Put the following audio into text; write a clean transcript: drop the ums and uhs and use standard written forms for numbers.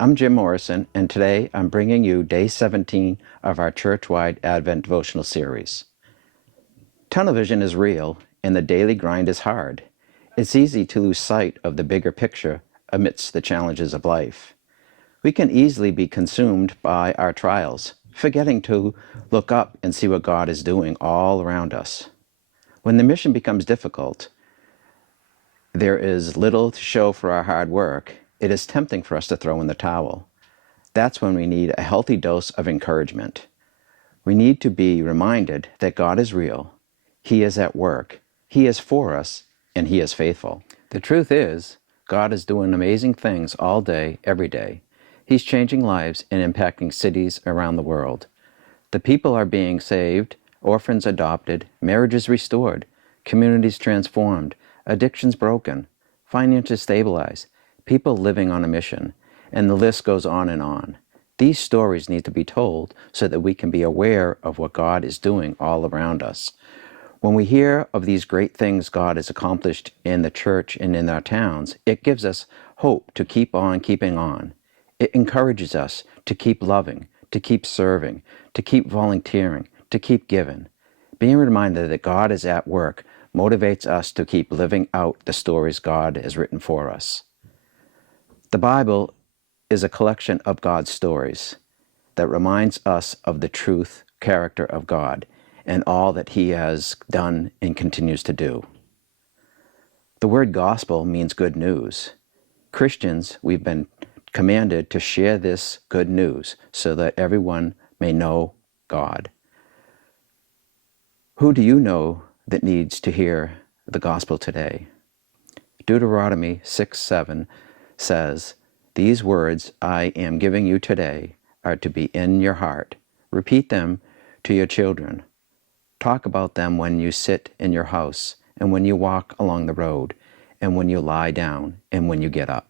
I'm Jim Morrison, and today I'm bringing you Day 17 of our church-wide Advent devotional series. Television is real, and the daily grind is hard. It's easy to lose sight of the bigger picture amidst the challenges of life. We can easily be consumed by our trials, forgetting to look up and see what God is doing all around us. When the mission becomes difficult, there is little to show for our hard work. It is tempting for us to throw in the towel. That's when we need a healthy dose of encouragement. We need to be reminded that God is real, He is at work, He is for us, and He is faithful. The truth is, God is doing amazing things all day, every day. He's changing lives and impacting cities around the world. The people are being saved, orphans adopted, marriages restored, communities transformed, addictions broken, finances stabilized, people living on a mission, and the list goes on and on. These stories need to be told so that we can be aware of what God is doing all around us. When we hear of these great things God has accomplished in the church and in our towns, it gives us hope to keep on keeping on. It encourages us to keep loving, to keep serving, to keep volunteering, to keep giving. Being reminded that God is at work motivates us to keep living out the stories God has written for us. The Bible is a collection of God's stories that reminds us of the truth, character of God, and all that He has done and continues to do. The word gospel means good news. Christians, we've been commanded to share this good news so that everyone may know God. Who do you know that needs to hear the gospel today? Deuteronomy 6:7 says, "These words I am giving you today are to be in your heart. Repeat them to your children. Talk about them when you sit in your house, and when you walk along the road, and when you lie down, and when you get up."